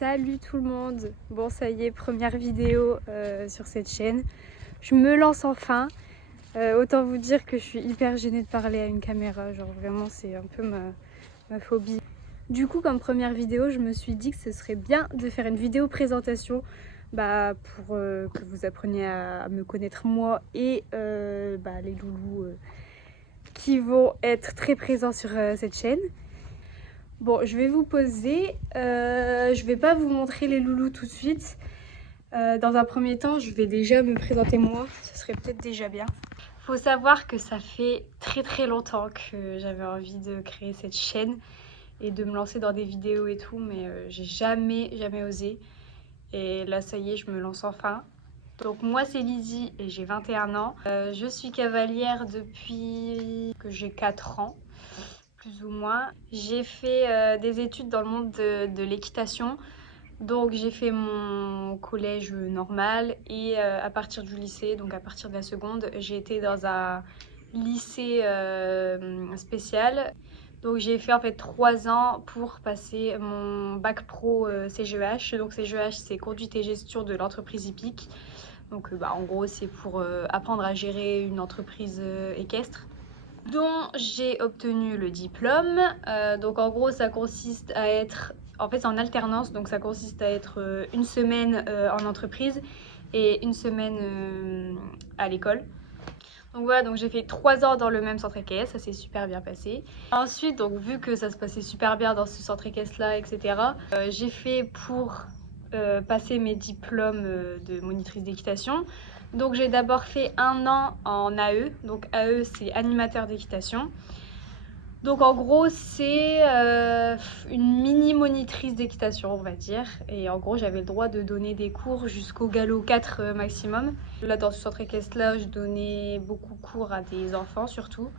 Salut tout le monde. Bon, ça y est, première vidéo sur cette chaîne. Je me lance enfin. Autant vous dire que je suis hyper gênée de parler à une caméra. Genre vraiment, c'est un peu ma phobie. Du coup, comme première vidéo, je me suis dit que ce serait bien de faire une vidéo présentation pour que vous appreniez à me connaître moi et les loulous qui vont être très présents sur cette chaîne. Bon, je vais vous poser. Je vais pas vous montrer les loulous tout de suite. Dans un premier temps, je vais déjà me présenter moi. Ce serait peut-être déjà bien. Faut savoir que ça fait très longtemps que j'avais envie de créer cette chaîne et de me lancer dans des vidéos et tout, mais j'ai jamais osé. Et là, ça y est, je me lance enfin. Donc moi, c'est Lizzie et j'ai 21 ans. Je suis cavalière depuis que j'ai 4 ans. Plus ou moins. J'ai fait des études dans le monde de l'équitation. Donc j'ai fait mon collège normal et à partir du lycée, donc à partir de la seconde, j'ai été dans un lycée spécial. Donc j'ai fait en fait 3 ans pour passer mon bac pro CGEH. Donc CGEH, c'est conduite et gestion de l'entreprise hippique. Donc en gros, c'est pour apprendre à gérer une entreprise équestre dont j'ai obtenu le diplôme. Donc en gros, ça consiste à être... En fait, c'est en alternance, donc ça consiste à être une semaine en entreprise et une semaine à l'école. Donc voilà, donc j'ai fait 3 ans dans le même centre équestre, ça s'est super bien passé. Ensuite, donc vu que ça se passait super bien dans ce centre équestre là, etc., j'ai fait pour passer mes diplômes de monitrice d'équitation. Donc j'ai d'abord fait 1 an en AE, donc AE c'est animateur d'équitation. Donc en gros c'est une mini monitrice d'équitation on va dire. Et en gros j'avais le droit de donner des cours jusqu'au galop 4 maximum. Là dans ce centre équestre là je donnais beaucoup de cours à des enfants surtout.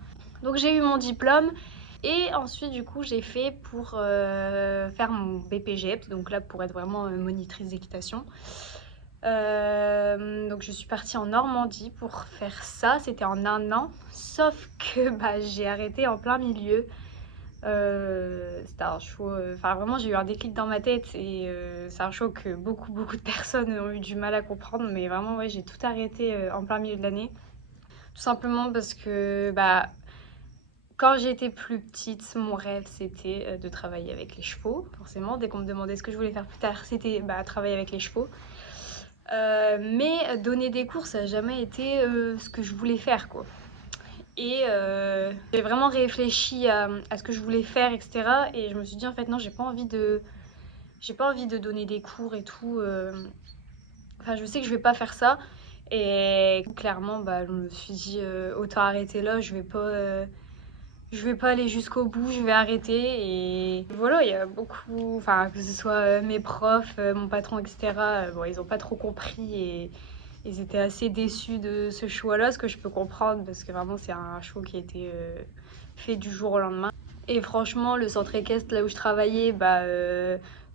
Donc j'ai eu mon diplôme. Et ensuite, du coup, j'ai fait pour faire mon BPGEPS, donc là pour être vraiment monitrice d'équitation. Donc je suis partie en Normandie pour faire ça, c'était en 1 an, sauf que j'ai arrêté en plein milieu. C'était un show, enfin vraiment j'ai eu un déclic dans ma tête et c'est un show que beaucoup de personnes ont eu du mal à comprendre, mais vraiment ouais, j'ai tout arrêté en plein milieu de l'année. Tout simplement parce que quand j'étais plus petite, mon rêve c'était de travailler avec les chevaux, forcément. Dès qu'on me demandait ce que je voulais faire plus tard, c'était travailler avec les chevaux. Mais donner des cours, ça n'a jamais été ce que je voulais faire, quoi. Et j'ai vraiment réfléchi à ce que je voulais faire, etc. Et je me suis dit, en fait, non, j'ai pas envie de donner des cours et tout. Enfin, je sais que je vais pas faire ça. Et clairement, je me suis dit, autant arrêter là, je vais pas aller jusqu'au bout, je vais arrêter. Et voilà, il y a beaucoup, enfin, que ce soit mes profs, mon patron, etc., ils ont pas trop compris et ils étaient assez déçus de ce choix-là, ce que je peux comprendre parce que vraiment, c'est un choix qui a été fait du jour au lendemain. Et franchement, le centre équestre, là où je travaillais,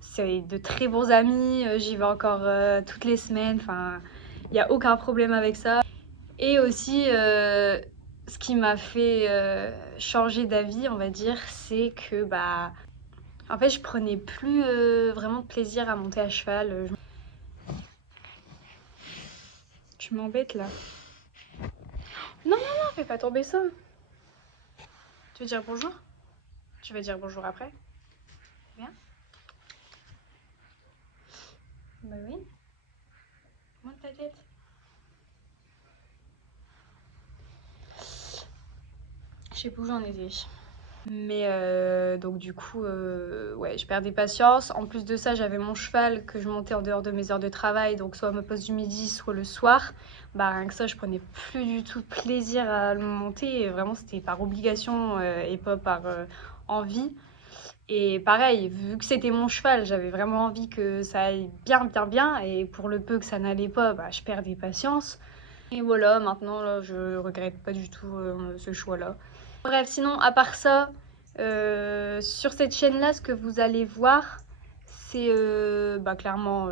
c'est de très bons amis, j'y vais encore toutes les semaines, enfin, il n'y a aucun problème avec ça. Et aussi, ce qui m'a fait changer d'avis, on va dire, c'est que en fait, je prenais plus vraiment de plaisir à monter à cheval. Tu m'embêtes là. Non, fais pas tomber ça. Tu veux dire bonjour? Tu vas dire bonjour après? Bien? Bah oui. Monte ta tête. Je sais plus où j'en étais. Mais donc du coup, ouais, je perdais patience. En plus de ça, j'avais mon cheval que je montais en dehors de mes heures de travail, donc soit à ma pause du midi, soit le soir. Rien que ça, je prenais plus du tout de plaisir à le monter. Et vraiment, c'était par obligation et pas par envie. Et pareil, vu que c'était mon cheval, j'avais vraiment envie que ça aille bien. Et pour le peu que ça n'allait pas, je perdais patience. Et voilà, maintenant, là, je regrette pas du tout ce choix-là. Bref, sinon, à part ça, sur cette chaîne-là, ce que vous allez voir, c'est clairement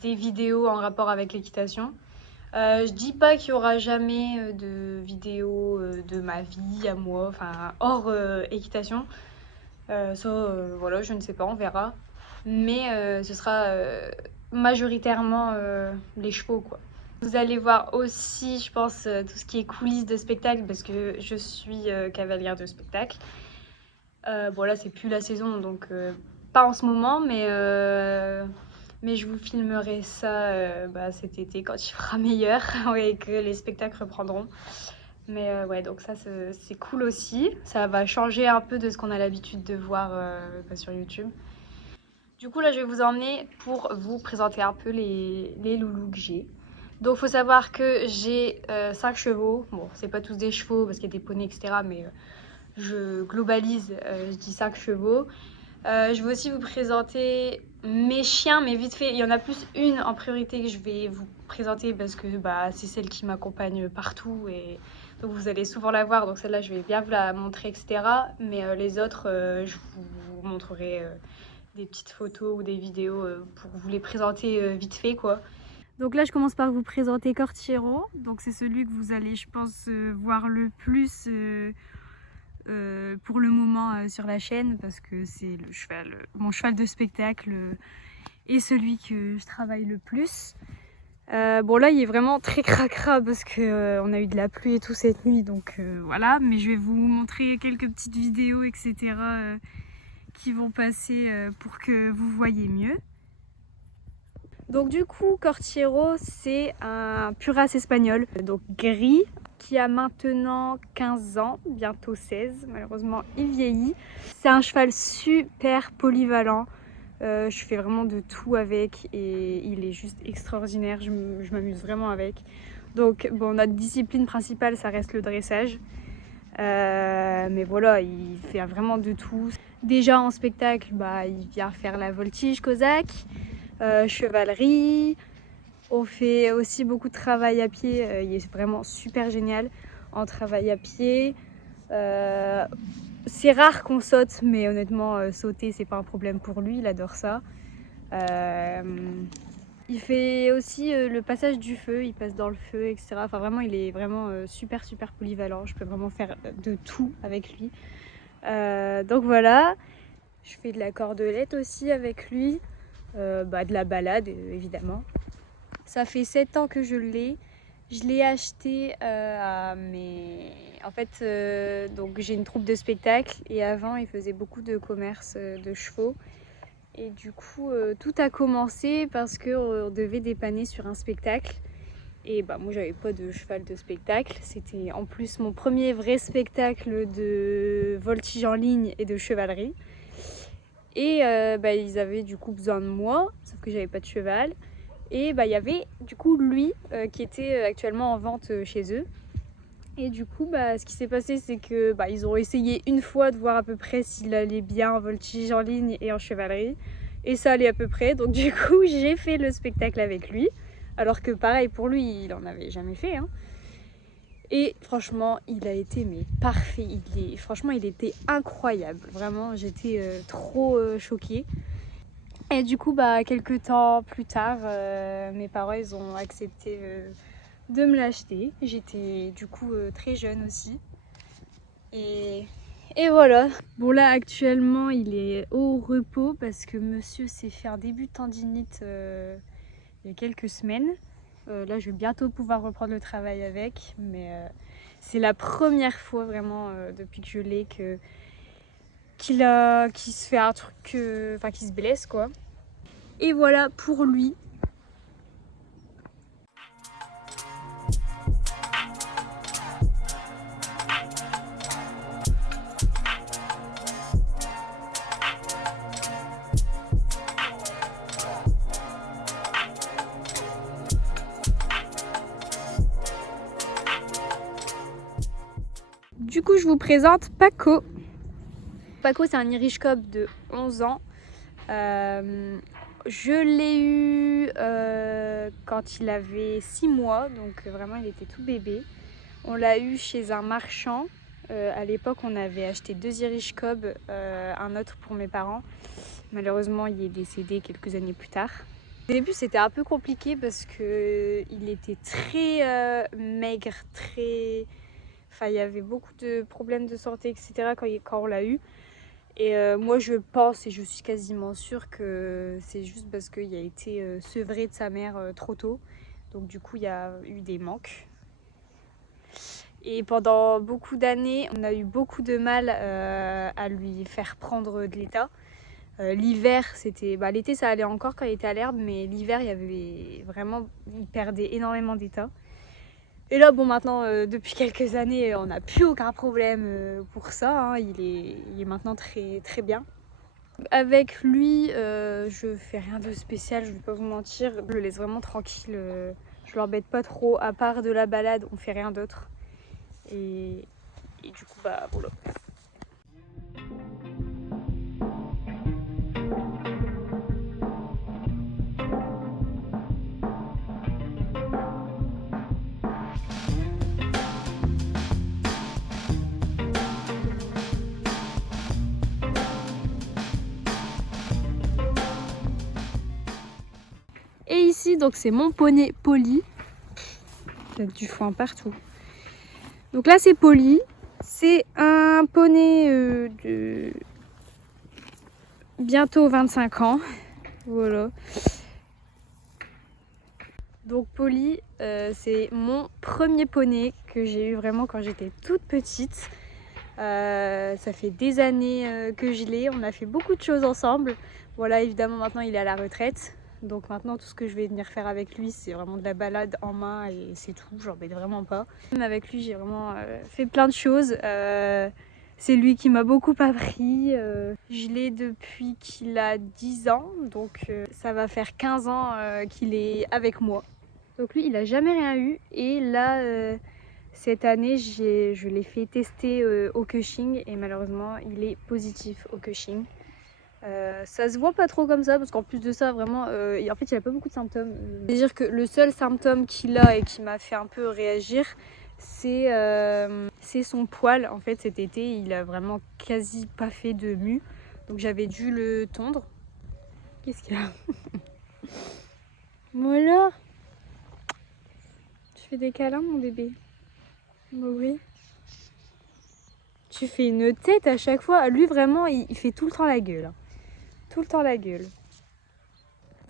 des vidéos en rapport avec l'équitation. Je dis pas qu'il y aura jamais de vidéos de ma vie à moi, enfin hors équitation. Ça, voilà, je ne sais pas, on verra. mais ce sera majoritairement les chevaux, quoi. Vous allez voir aussi, je pense, tout ce qui est coulisses de spectacle parce que je suis cavalière de spectacle. Bon, là, c'est plus la saison, donc pas en ce moment, mais je vous filmerai ça cet été quand il fera meilleur et que les spectacles reprendront. Mais ouais, donc ça, c'est cool aussi. Ça va changer un peu de ce qu'on a l'habitude de voir sur YouTube. Du coup, là, je vais vous emmener pour vous présenter un peu les loulous que j'ai. Donc, il faut savoir que j'ai 5 chevaux. Bon, c'est pas tous des chevaux parce qu'il y a des poneys, etc. Mais je globalise, je dis 5 chevaux. Je vais aussi vous présenter mes chiens, mais vite fait, il y en a plus une en priorité que je vais vous présenter parce que c'est celle qui m'accompagne partout et donc vous allez souvent la voir. Donc celle-là, je vais bien vous la montrer, etc. Mais les autres, je vous montrerai des petites photos ou des vidéos pour vous les présenter vite fait, quoi. Donc là, je commence par vous présenter Cortiero. Donc c'est celui que vous allez, je pense, voir le plus pour le moment sur la chaîne parce que c'est mon cheval de spectacle et celui que je travaille le plus. Bon là il est vraiment très cracra parce que on a eu de la pluie et tout cette nuit, donc voilà, mais je vais vous montrer quelques petites vidéos, etc. Qui vont passer pour que vous voyez mieux. Donc du coup, Cortiero, c'est un Puras espagnol, donc gris, qui a maintenant 15 ans, bientôt 16. Malheureusement, il vieillit. C'est un cheval super polyvalent. Je fais vraiment de tout avec et il est juste extraordinaire. Je m'amuse vraiment avec. Donc bon, notre discipline principale, ça reste le dressage. Mais voilà, il fait vraiment de tout. Déjà en spectacle, il vient faire la voltige cosaque, chevalerie. On fait aussi beaucoup de travail à pied. Il est vraiment super génial en travail à pied. C'est rare qu'on saute, mais honnêtement, sauter, c'est pas un problème pour lui. Il adore ça. Il fait aussi le passage du feu, il passe dans le feu, etc. Enfin vraiment, il est vraiment super polyvalent. Je peux vraiment faire de tout avec lui. Donc voilà, je fais de la cordelette aussi avec lui, de la balade évidemment. Ça fait 7 ans que je l'ai. Je l'ai acheté à mes... En fait, donc j'ai une troupe de spectacle et avant, il faisait beaucoup de commerce de chevaux. Et du coup, tout a commencé parce qu'on devait dépanner sur un spectacle. Et moi, j'avais pas de cheval de spectacle. C'était en plus mon premier vrai spectacle de voltige en ligne et de chevalerie. Et ils avaient du coup besoin de moi, sauf que j'avais pas de cheval. Et il y avait du coup lui qui était actuellement en vente chez eux. Et du coup, ce qui s'est passé, c'est que ils ont essayé une fois de voir à peu près s'il allait bien en voltige en ligne et en chevalerie. Et ça allait à peu près. Donc du coup, j'ai fait le spectacle avec lui. Alors que pareil, pour lui, il en avait jamais fait. Hein. Et franchement, il a été parfait. Franchement, il était incroyable. Vraiment, j'étais trop choquée. Et du coup, quelques temps plus tard, mes parents, ils ont accepté de me l'acheter. J'étais du coup très jeune aussi. Et voilà. Bon là actuellement il est au repos parce que monsieur s'est fait un début de tendinite il y a quelques semaines. Là je vais bientôt pouvoir reprendre le travail avec. Mais c'est la première fois vraiment depuis que je l'ai qu'il se fait un truc, qu'il se blesse quoi. Et voilà pour lui. Du coup, je vous présente Paco. Paco, c'est un Irish Cob de 11 ans. Je l'ai eu quand il avait 6 mois, donc vraiment il était tout bébé. On l'a eu chez un marchand. À l'époque, on avait acheté 2 Irish Cob, un autre pour mes parents. Malheureusement, il est décédé quelques années plus tard. Au début, c'était un peu compliqué parce qu'il était très maigre, très... Enfin, il y avait beaucoup de problèmes de santé, etc. quand on l'a eu. Et moi je pense et je suis quasiment sûre que c'est juste parce qu'il a été sevré de sa mère trop tôt. Donc du coup il y a eu des manques. Et pendant beaucoup d'années, on a eu beaucoup de mal à lui faire prendre de l'état. L'hiver, c'était, l'été ça allait encore quand il était à l'herbe, mais l'hiver il y avait vraiment, il perdait énormément d'état. Et là bon maintenant depuis quelques années on n'a plus aucun problème pour ça, hein. Il est maintenant très très bien. Avec lui je fais rien de spécial, je vais pas vous mentir, je le laisse vraiment tranquille, je l'embête pas trop, à part de la balade on fait rien d'autre. Et du coup voilà. Et ici donc c'est mon poney Polly. Il y a du foin partout. Donc là c'est Polly. C'est un poney de bientôt 25 ans. Voilà. Donc Polly, c'est mon premier poney que j'ai eu vraiment quand j'étais toute petite. Ça fait des années que je l'ai. On a fait beaucoup de choses ensemble. Voilà, évidemment maintenant il est à la retraite. Donc maintenant tout ce que je vais venir faire avec lui c'est vraiment de la balade en main et c'est tout, j'embête vraiment pas. Même avec lui j'ai vraiment fait plein de choses. C'est lui qui m'a beaucoup appris. Je l'ai depuis qu'il a 10 ans, donc ça va faire 15 ans qu'il est avec moi. Donc lui il a jamais rien eu et là cette année je l'ai fait tester au Cushing et malheureusement il est positif au Cushing. Ça se voit pas trop comme ça parce qu'en plus de ça vraiment en fait il a pas beaucoup de symptômes. C'est-à-dire que le seul symptôme qu'il a et qui m'a fait un peu réagir c'est son poil. En fait cet été il a vraiment quasi pas fait de mue donc j'avais dû le tondre. Qu'est-ce qu'il a? Voilà. Tu fais des câlins mon bébé? Oui. Tu fais une tête à chaque fois. Lui vraiment il fait tout le temps la gueule. Tout le temps la gueule.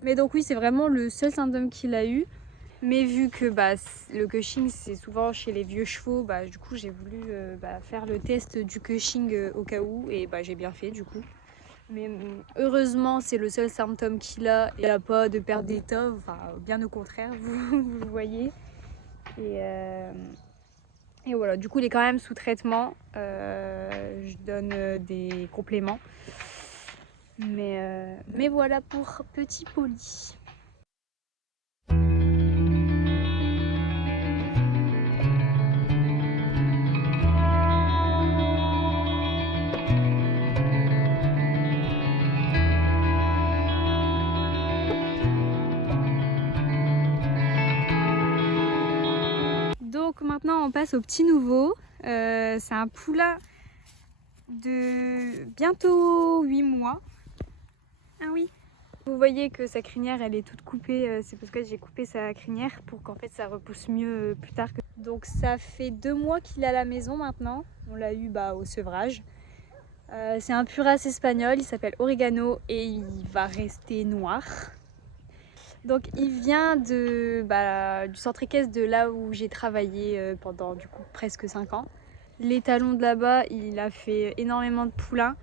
Mais donc oui c'est vraiment le seul symptôme qu'il a eu. Mais vu que le Cushing c'est souvent chez les vieux chevaux, du coup j'ai voulu faire le test du Cushing au cas où et j'ai bien fait du coup. Mais heureusement c'est le seul symptôme qu'il a. Il n'a pas de perte d'état, enfin bien au contraire, vous le voyez. Et voilà, du coup il est quand même sous traitement. Je donne des compléments. Mais voilà pour petit Polly. Donc maintenant on passe au petit nouveau. C'est un poulain de bientôt 8 mois. Ah oui. Vous voyez que sa crinière elle est toute coupée, c'est parce que j'ai coupé sa crinière pour qu'en fait ça repousse mieux plus tard. Donc ça fait 2 mois qu'il est à la maison maintenant. On l'a eu au sevrage. C'est un Puras espagnol, il s'appelle Oregano et il va rester noir. Donc il vient du centre équestre de là où j'ai travaillé pendant du coup presque 5 ans. L'étalon de là-bas, il a fait énormément de poulains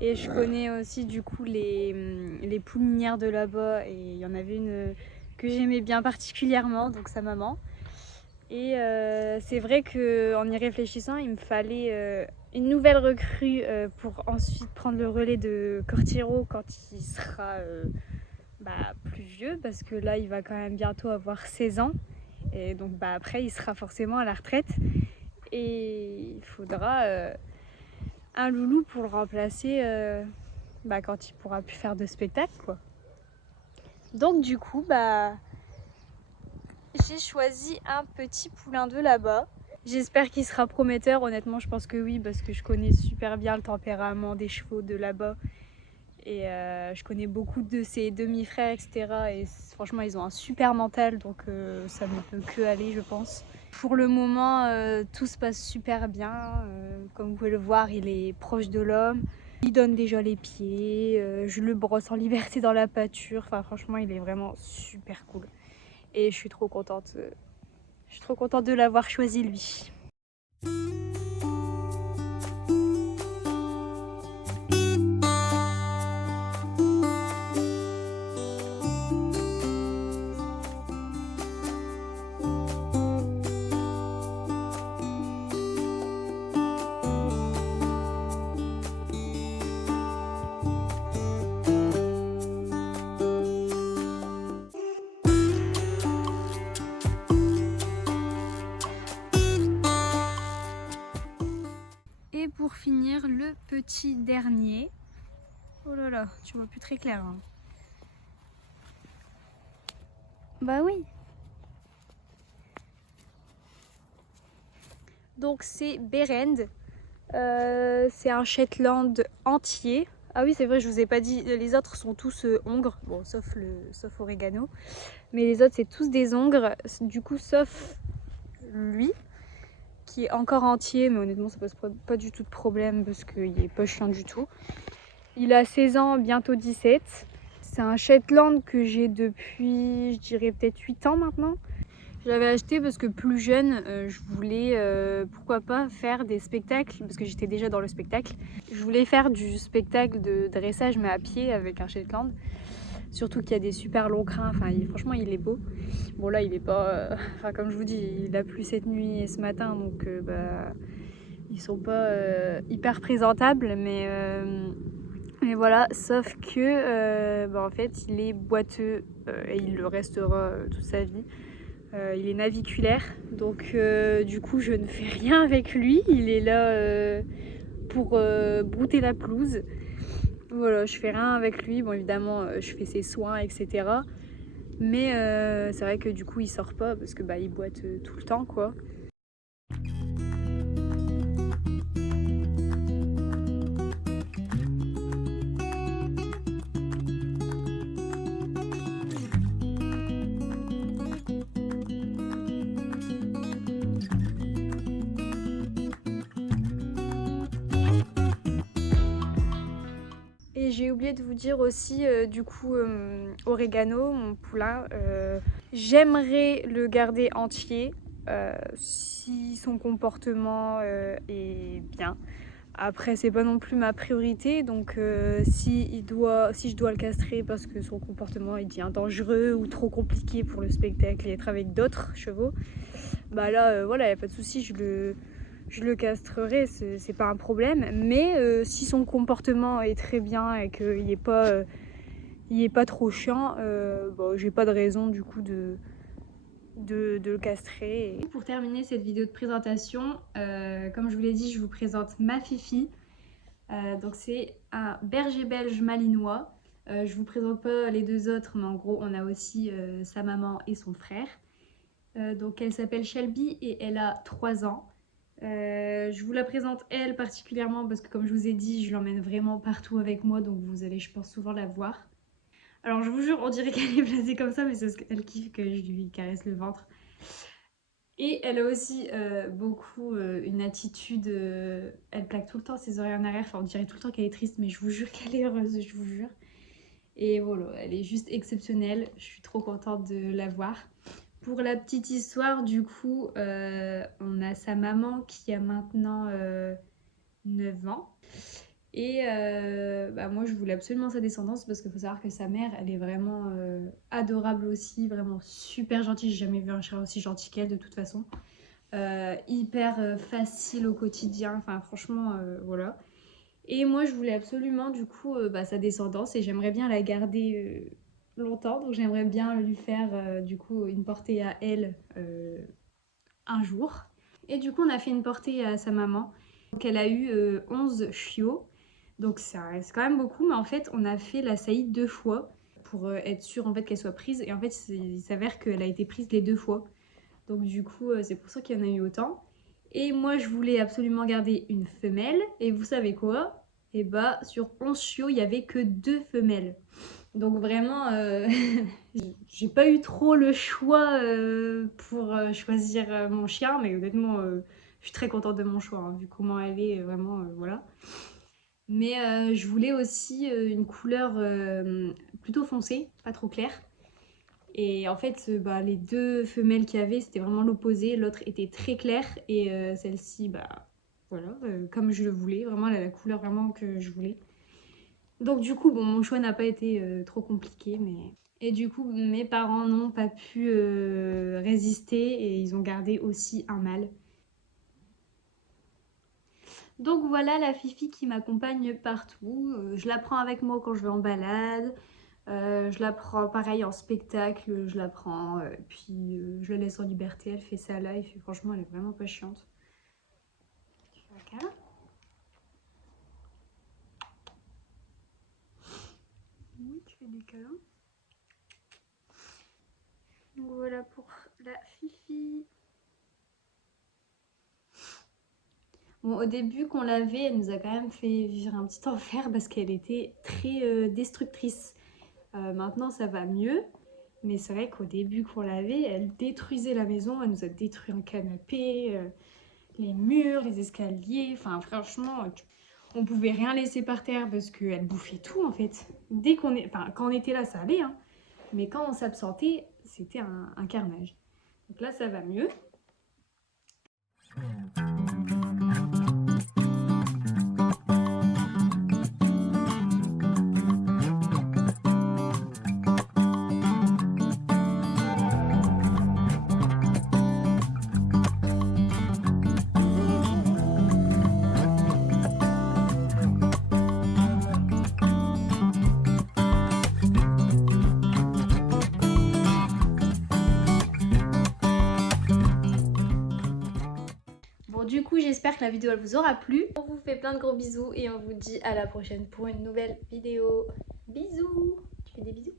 et je connais aussi du coup les poulinières de là-bas et il y en avait une que j'aimais bien particulièrement, donc sa maman. Et c'est vrai qu'en y réfléchissant, il me fallait une nouvelle recrue pour ensuite prendre le relais de Cortiro quand il sera plus vieux, parce que là il va quand même bientôt avoir 16 ans et donc après il sera forcément à la retraite et il faudra un loulou pour le remplacer quand il pourra plus faire de spectacle quoi. Donc du coup j'ai choisi un petit poulain de là-bas. J'espère qu'il sera prometteur, honnêtement je pense que oui parce que je connais super bien le tempérament des chevaux de là-bas. Et je connais beaucoup de ses demi-frères, etc. Et franchement, ils ont un super mental, donc ça ne peut que aller, je pense. Pour le moment, tout se passe super bien. Comme vous pouvez le voir, il est proche de l'homme. Il donne déjà les pieds, je le brosse en liberté dans la pâture. Enfin franchement il est vraiment super cool. Et je suis trop contente. Je suis trop contente de l'avoir choisi lui. Et pour finir, le petit dernier. Oh là là, tu vois plus très clair. Hein. Bah oui. Donc c'est Berend. C'est un Shetland entier. Ah oui, c'est vrai, je vous ai pas dit. Les autres sont tous hongres. Bon, sauf Oregano. Mais les autres, c'est tous des hongres. Du coup, sauf lui, qui est encore entier. Mais honnêtement, ça pose pas du tout de problème parce qu'il est pas chiant du tout. Il a 16 ans, bientôt 17. C'est un Shetland que j'ai depuis, je dirais peut-être 8 ans maintenant. Je l'avais acheté parce que plus jeune, je voulais, pourquoi pas, faire des spectacles, parce que j'étais déjà dans le spectacle. Je voulais faire du spectacle de dressage, mais à pied, avec un Shetland. Surtout qu'il y a des super longs crins, enfin, franchement, il est beau. Bon, là, il est pas... Enfin, comme je vous dis, il a plu cette nuit et ce matin, donc ils sont pas hyper présentables, mais voilà, sauf que en fait il est boiteux et il le restera toute sa vie. Il est naviculaire, donc du coup je ne fais rien avec lui. Il est là pour brouter la pelouse. Voilà, je fais rien avec lui. Bon évidemment je fais ses soins, etc. Mais c'est vrai que du coup il sort pas parce que il boite tout le temps quoi. Et j'ai oublié de vous dire aussi, Oregano, mon poulain, j'aimerais le garder entier si son comportement est bien. Après, c'est pas non plus ma priorité, donc si je dois le castrer parce que son comportement il devient dangereux ou trop compliqué pour le spectacle et être avec d'autres chevaux, là, voilà, y a pas de souci, je le castrerai, c'est pas un problème. Mais si son comportement est très bien et qu'il n'est pas trop chiant, j'ai pas de raison du coup de le castrer. Et pour terminer cette vidéo de présentation, comme je vous l'ai dit, je vous présente ma Fifi. Donc c'est un berger belge malinois. Je vous présente pas les deux autres, mais en gros on a aussi sa maman et son frère. Donc elle s'appelle Shelby et elle a 3 ans. Je vous la présente elle particulièrement parce que comme je vous ai dit, je l'emmène vraiment partout avec moi, donc vous allez je pense souvent la voir. Alors je vous jure, on dirait qu'elle est blasée comme ça, mais c'est parce qu'elle kiffe que je lui caresse le ventre. Et elle a aussi beaucoup une attitude, elle plaque tout le temps ses oreilles en arrière, enfin on dirait tout le temps qu'elle est triste, mais je vous jure qu'elle est heureuse, je vous jure. Et voilà, elle est juste exceptionnelle, je suis trop contente de la voir. Pour la petite histoire, du coup, on a sa maman qui a maintenant 9 ans. Et moi, je voulais absolument sa descendance parce qu'il faut savoir que sa mère, elle est vraiment adorable aussi, vraiment super gentille. J'ai jamais vu un chat aussi gentil qu'elle de toute façon. Hyper facile au quotidien, enfin franchement, voilà. Et moi, je voulais absolument du coup sa descendance et j'aimerais bien la garder longtemps. Donc j'aimerais bien lui faire du coup une portée à elle un jour. Et du coup, on a fait une portée à sa maman. Donc elle a eu 11 chiots. Donc c'est quand même beaucoup, mais en fait, on a fait la saillie 2 fois pour être sûr en fait qu'elle soit prise. Et en fait, il s'avère qu'elle a été prise les 2 fois. Donc du coup, c'est pour ça qu'il y en a eu autant. Et moi, je voulais absolument garder une femelle. Et vous savez quoi? Et sur 11 chiots, il n'y avait que 2 femelles. Donc vraiment, j'ai pas eu trop le choix pour choisir mon chien. Mais honnêtement, je suis très contente de mon choix, hein, vu comment elle est, vraiment, voilà. Mais je voulais aussi une couleur plutôt foncée, pas trop claire. Et en fait, bah, les deux femelles qu'il y avait, c'était vraiment l'opposé. L'autre était très claire et celle-ci, bah voilà, comme je le voulais. Vraiment, elle a la couleur vraiment que je voulais. Donc du coup, bon, mon choix n'a pas été trop compliqué, mais... Et du coup, mes parents n'ont pas pu résister et ils ont gardé aussi un mâle. Donc voilà la Fifi qui m'accompagne partout. Je la prends avec moi quand je vais en balade. Je la prends pareil en spectacle, je la prends, puis je la laisse en liberté, elle fait sa life et franchement elle est vraiment pas chiante. Tu fais un câlin? Oui, tu fais des câlins. Donc voilà pour la Fifi. Bon, au début qu'on l'avait, elle nous a quand même fait vivre un petit enfer parce qu'elle était très destructrice. Maintenant ça va mieux, mais c'est vrai qu'au début qu'on l'avait, elle détruisait la maison, elle nous a détruit un canapé, les murs, les escaliers, enfin franchement, on pouvait rien laisser par terre parce qu'elle bouffait tout en fait. Dès qu'on est, enfin quand on était là ça allait, hein, mais quand on s'absentait, c'était un carnage. Donc là ça va mieux. Bon du coup j'espère que la vidéo elle vous aura plu. On vous fait plein de gros bisous et on vous dit à la prochaine pour une nouvelle vidéo. Bisous. Tu fais des bisous?